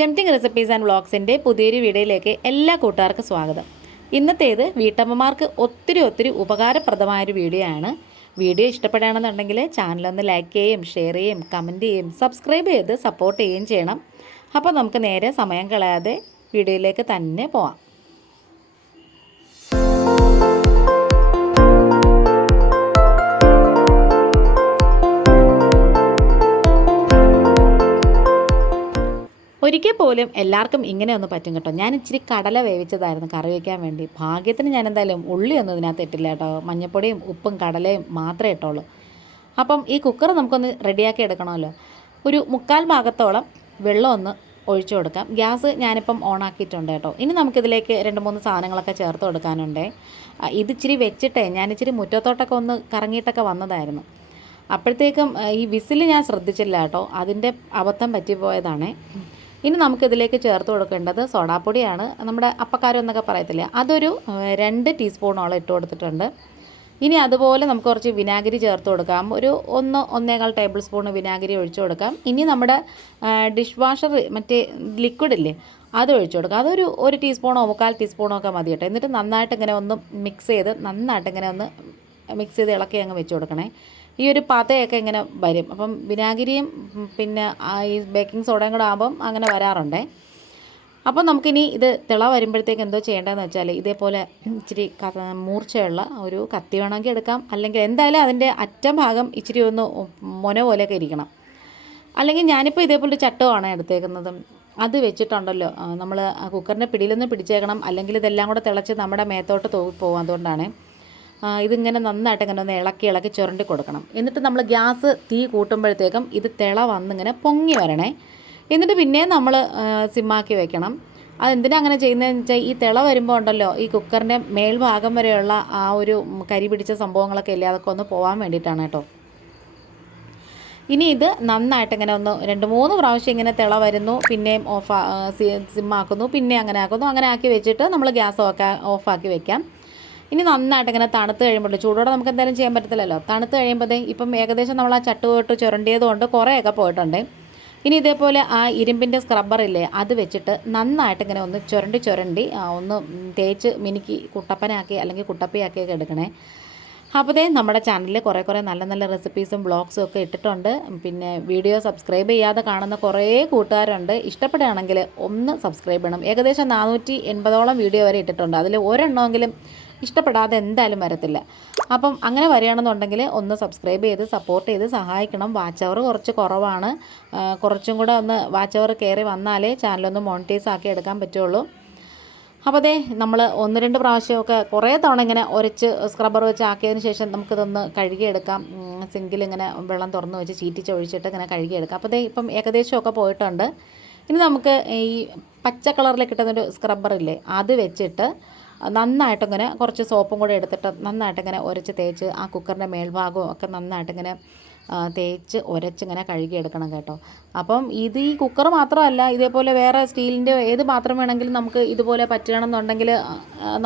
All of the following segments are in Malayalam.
ടെംറ്റിംഗ് റെസിപ്പീസ് ആൻഡ് വ്ളോഗ്സിന്റെ പുതിയൊരു വീഡിയോയിലേക്ക് എല്ലാ കൂട്ടുകാർക്കും സ്വാഗതം. ഇന്നത്തേത് വീട്ടമ്മമാർക്ക് ഒത്തിരി ഒത്തിരി ഉപകാരപ്രദമായൊരു വീഡിയോ ആണ്. വീഡിയോ ഇഷ്ടപ്പെടുകയാണെന്നുണ്ടെങ്കിൽ ചാനലൊന്ന് ലൈക്ക് ചെയ്യുകയും ഷെയർ ചെയ്യും കമന്റ് ചെയ്യും സബ്സ്ക്രൈബ് ചെയ്ത് സപ്പോർട്ട് ചെയ്യുകയും ചെയ്യണം. അപ്പോൾ നമുക്ക് നേരെ സമയം കളയാതെ വീഡിയോയിലേക്ക് തന്നെ പോവാം. ഒരിക്കൽ പോലും എല്ലാവർക്കും ഇങ്ങനെ ഒന്ന് പറ്റും കേട്ടോ. ഞാൻ ഇച്ചിരി കടല വേവിച്ചതായിരുന്നു കറി വയ്ക്കാൻ വേണ്ടി. ഭാഗ്യത്തിന് ഞാൻ എന്തായാലും ഉള്ളി ഒന്നും ഇതിനകത്ത് ഇട്ടില്ല കേട്ടോ. മഞ്ഞപ്പൊടിയും ഉപ്പും കടലയും മാത്രമേ ഇട്ടുള്ളൂ. അപ്പം ഈ കുക്കർ നമുക്കൊന്ന് റെഡിയാക്കി എടുക്കണമല്ലോ. ഒരു മുക്കാൽ ഭാഗത്തോളം വെള്ളം ഒന്ന് ഒഴിച്ചു കൊടുക്കാം. ഗ്യാസ് ഞാനിപ്പം ഓണാക്കിയിട്ടുണ്ട് കേട്ടോ. ഇനി നമുക്കിതിലേക്ക് രണ്ട് മൂന്ന് സാധനങ്ങളൊക്കെ ചേർത്ത് കൊടുക്കാനുണ്ട്. ആ, ഇത് ഇച്ചിരി വെച്ചിട്ടേ ഞാനിച്ചിരി മുറ്റത്തോട്ടൊക്കെ ഒന്ന് കറങ്ങിയിട്ടൊക്കെ വന്നതായിരുന്നു. അപ്പോഴത്തേക്കും ഈ വിസിൽ ഞാൻ ശ്രദ്ധിച്ചില്ല കേട്ടോ. അതിന്റെ അബദ്ധം പറ്റിപ്പോയതാണേ. ഇനി നമുക്കിതിലേക്ക് ചേർത്ത് കൊടുക്കേണ്ടത് സോഡാപ്പൊടിയാണ്. നമ്മുടെ അപ്പക്കാരം എന്നൊക്കെ പറയത്തില്ലേ? അതൊരു രണ്ട് ടീസ്പൂണോളം ഇട്ട് കൊടുത്തിട്ടുണ്ട്. ഇനി അതുപോലെ നമുക്ക് കുറച്ച് വിനാഗിരി ചേർത്ത് കൊടുക്കാം. ഒരു ഒന്ന് ഒന്നേകാൽ ടേബിൾ സ്പൂൺ വിനാഗിരി ഒഴിച്ചു കൊടുക്കാം. ഇനി നമ്മുടെ ഡിഷ് വാഷർ മറ്റേ ലിക്വിഡ് ഇല്ലേ അത് ഒഴിച്ചു കൊടുക്കാം. അതൊരു ഒരു ടീസ്പൂണോ മുക്കാൽ ടീസ്പൂണോ ഒക്കെ മതി കേട്ടോ എന്നിട്ട് നന്നായിട്ട് ഇങ്ങനെ ഒന്ന് മിക്സ് ചെയ്ത് നന്നായിട്ട് ഇങ്ങനെ ഒന്ന് മിക്സ് ചെയ്ത് ഇളക്കി അങ്ങ് വെച്ച് കൊടുക്കണേ. ഈ ഒരു പതയൊക്കെ ഇങ്ങനെ വരും. അപ്പം വിനാഗിരിയും പിന്നെ ഈ ബേക്കിംഗ് സോഡയും കൂടെ ആകുമ്പം അങ്ങനെ വരാറുണ്ടേ. അപ്പോൾ നമുക്കിനി ഇത് തിള വരുമ്പോഴത്തേക്ക് എന്തോ ചെയ്യേണ്ടതെന്ന് വെച്ചാൽ ഇതേപോലെ ഇച്ചിരി മൂർച്ചയുള്ള ഒരു കത്തി വേണമെങ്കിൽ എടുക്കാം. അല്ലെങ്കിൽ എന്തായാലും അതിന്റെ അറ്റം ഭാഗം ഇച്ചിരി ഒന്ന് മൊന പോലെയൊക്കെ ഇരിക്കണം. അല്ലെങ്കിൽ ഞാനിപ്പോൾ ഇതേപോലെ ചട്ടമാണ് എടുത്തേക്കുന്നത്. അത് വെച്ചിട്ടുണ്ടല്ലോ. നമ്മൾ കുക്കറിന്റെ പിടിയിലൊന്ന് പിടിച്ചേക്കണം. അല്ലെങ്കിൽ ഇതെല്ലാം കൂടെ തിളച്ച് നമ്മുടെ മേത്തോട്ട് തൂവി പോകും അതുകൊണ്ടാണ്. ഇതിങ്ങനെ നന്നായിട്ട് ഇങ്ങനെ ഒന്ന് ഇളക്കി ഇളക്കി ചുരണ്ടി കൊടുക്കണം. എന്നിട്ട് നമ്മൾ ഗ്യാസ് തീ കൂട്ടുമ്പോഴത്തേക്കും ഇത് തിള വന്നിങ്ങനെ പൊങ്ങി വരണേ. എന്നിട്ട് പിന്നെയും നമ്മൾ സിമ്മാക്കി വെക്കണം. അതെന്തിനാ അങ്ങനെ ചെയ്യുന്നതെന്ന് വെച്ചാൽ ഈ തിള വരുമ്പോൾ ഉണ്ടല്ലോ ഈ കുക്കറിന്റെ മേൽഭാഗം വരെയുള്ള ആ ഒരു കരി പിടിച്ച സംഭവങ്ങളൊക്കെ ഇല്ലേ അതൊക്കെ ഒന്ന് പോകാൻ വേണ്ടിയിട്ടാണ് കേട്ടോ. ഇനി ഇത് നന്നായിട്ട് ഇങ്ങനെ ഒന്ന് രണ്ട് മൂന്ന് പ്രാവശ്യം ഇങ്ങനെ തിള വരുന്നു പിന്നെയും ഓഫ് സിമ്മാക്കുന്നു പിന്നെ അങ്ങനെ ആക്കുന്നു. അങ്ങനെ ആക്കി വെച്ചിട്ട് നമ്മൾ ഗ്യാസ് ഓക്കാ ഓഫാക്കി വെക്കാം. ഇനി നന്നായിട്ട് ഇങ്ങനെ തണുത്ത് കഴിയുമ്പോൾ ചൂടോടെ നമുക്ക് എന്തായാലും ചെയ്യാൻ പറ്റത്തില്ലല്ലോ. തണുത്ത് കഴിയുമ്പോഴത്തേ ഇപ്പം ഏകദേശം നമ്മൾ ആ ചട്ട് പോയിട്ട് ചുരണ്ടിയത് കൊണ്ട് കുറേയൊക്കെ പോയിട്ടുണ്ട്. ഇനി ഇതേപോലെ ആ ഇരുമ്പിന്റെ സ്ക്രബ്ബറില്ലേ അത് വെച്ചിട്ട് നന്നായിട്ട് ഇങ്ങനെ ഒന്ന് ചുരണ്ടി ചുരണ്ടി ഒന്ന് തേച്ച് മിനുക്കി കുട്ടപ്പനാക്കി അല്ലെങ്കിൽ കുട്ടപ്പയാക്കിയൊക്കെ എടുക്കണേ. അപ്പോഴത്തേ നമ്മുടെ ചാനലിൽ കുറേ കുറേ നല്ല നല്ല റെസിപ്പീസും ബ്ലോഗ്സും ഒക്കെ ഇട്ടിട്ടുണ്ട്. പിന്നെ വീഡിയോ സബ്സ്ക്രൈബ് ചെയ്യാതെ കാണുന്ന കുറേ കൂട്ടുകാരുണ്ട്. ഇഷ്ടപ്പെടുകയാണെങ്കിൽ ഒന്ന് സബ്സ്ക്രൈബ് ചെയ്യണം. ഏകദേശം നാനൂറ്റി എൺപതോളം വീഡിയോ വരെ ഇട്ടിട്ടുണ്ട്. അതിൽ ഒരെണ്ണമെങ്കിലും ഇഷ്ടപ്പെടാതെ എന്തായാലും വരത്തില്ല. അപ്പം അങ്ങനെ വരികയാണെന്നുണ്ടെങ്കിൽ ഒന്ന് സബ്സ്ക്രൈബ് ചെയ്ത് സപ്പോർട്ട് ചെയ്ത് സഹായിക്കണം. വാച്ച് അവർ കുറച്ച് കുറവാണ്. കുറച്ചും കൂടെ ഒന്ന് വാച്ച് അവർ കയറി വന്നാലേ ചാനലൊന്ന് മോണിറ്റൈസ് ആക്കി എടുക്കാൻ പറ്റുള്ളൂ. അപ്പോൾ അതെ നമ്മൾ ഒന്ന് രണ്ട് പ്രാവശ്യമൊക്കെ കുറേ തവണ ഇങ്ങനെ ഉരച്ച് സ്ക്രബ്ബർ വെച്ച് ആക്കിയതിന് ശേഷം നമുക്കിതൊന്ന് കഴുകിയെടുക്കാം. സിങ്കിൽ ഇങ്ങനെ വെള്ളം തുറന്ന് വെച്ച് ചീറ്റിച്ച് ഒഴിച്ചിട്ട് ഇങ്ങനെ കഴുകിയെടുക്കാം. അപ്പോൾ ദേ ഇപ്പം ഏകദേശമൊക്കെ പോയിട്ടുണ്ട്. ഇനി നമുക്ക് ഈ പച്ച കളറിൽ കിട്ടുന്നൊരു സ്ക്രബ്ബറില്ലേ അത് വെച്ചിട്ട് നന്നായിട്ടിങ്ങനെ കുറച്ച് സോപ്പും കൂടെ എടുത്തിട്ട് നന്നായിട്ടിങ്ങനെ ഉരച്ച് തേച്ച് ആ കുക്കറിന്റെ മേൽഭാഗവും ഒക്കെ നന്നായിട്ടിങ്ങനെ തേച്ച് ഉരച്ചിങ്ങനെ കഴുകിയെടുക്കണം കേട്ടോ. അപ്പം ഇത് ഈ കുക്കർ മാത്രമല്ല ഇതേപോലെ വേറെ സ്റ്റീലിന്റെ ഏത് പാത്രം വേണമെങ്കിലും നമുക്ക് ഇതുപോലെ പറ്റുകയാണെന്നുണ്ടെങ്കിൽ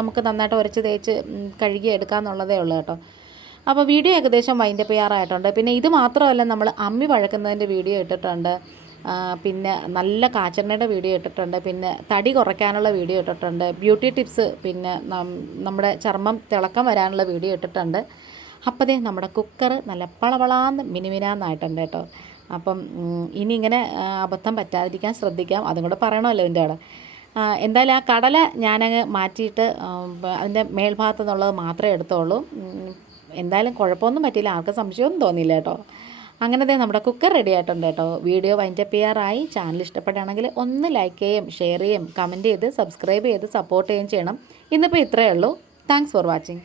നമുക്ക് നന്നായിട്ട് ഉരച്ച് തേച്ച് കഴുകി എടുക്കാമെന്നുള്ളതേ ഉള്ളൂ കേട്ടോ. അപ്പോൾ വീഡിയോ ഏകദേശം വൈൻഡപ്പ് ചെയ്യാറായിട്ടുണ്ട്. പിന്നെ ഇത് മാത്രമല്ല നമ്മൾ അമ്മി വഴക്കുന്നതിന്റെ വീഡിയോ ഇട്ടിട്ടുണ്ട്. പിന്നെ നല്ല കാച്ചെണ്ണയുടെ വീഡിയോ ഇട്ടിട്ടുണ്ട്. പിന്നെ തടി കുറയ്ക്കാനുള്ള വീഡിയോ ഇട്ടിട്ടുണ്ട്. ബ്യൂട്ടി ടിപ്സ് പിന്നെ നമ്മുടെ ചർമ്മം തിളക്കം വരാനുള്ള വീഡിയോ ഇട്ടിട്ടുണ്ട്. അപ്പതേ നമ്മുടെ കുക്കർ നല്ല പളവളാന്ന് മിനിമിനാന്നായിട്ടുണ്ട് കേട്ടോ. അപ്പം ഇനി ഇങ്ങനെ അബദ്ധം പറ്റാതിരിക്കാൻ ശ്രദ്ധിക്കാം. അതും കൂടെ പറയണമല്ലോ എന്റെ അവിടെ എന്തായാലും ആ കടല ഞാനങ്ങ് മാറ്റിയിട്ട് അതിന്റെ മേൽഭാഗത്തു നിന്നുള്ളത് മാത്രമേ എടുത്തോളൂ. എന്തായാലും കുഴപ്പമൊന്നും പറ്റിയില്ല. ആർക്കും സംശയമൊന്നും തോന്നിയില്ല കേട്ടോ. അങ്ങനെ ദേ നമ്മുടെ കുക്കർ റെഡി ആയിട്ടുണ്ട് കേട്ടോ. Video wind up ചെയ്യാറായി. ചാനൽ ഇഷ്ടപ്പെടുകയാണെങ്കിൽ ഒന്ന് ലൈക്ക് ചെയ്യും ഷെയർ ചെയ്യും കമന്റ് ചെയ്ത് സബ്സ്ക്രൈബ് ചെയ്ത് സപ്പോർട്ട് ചെയ്യുകയും ചെയ്യണം. ഇന്നിപ്പോൾ ഇത്രയേ ഉള്ളൂ. Thanks for watching